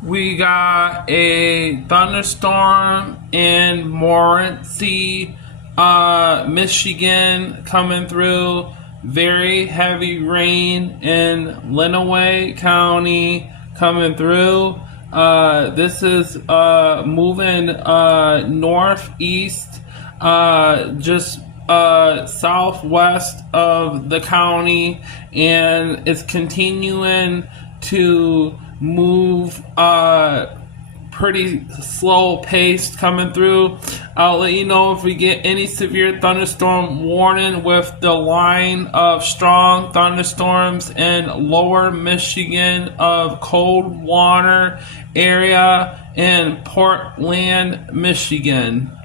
We got a thunderstorm in Morenci, Michigan coming through. Very heavy rain in Lenawee County coming through. This is moving northeast, just southwest of the county, and it's continuing to move pretty slow paced coming through. I'll let you know if we get any severe thunderstorm warning with the line of strong thunderstorms in lower Michigan of cold water area in Portland, Michigan.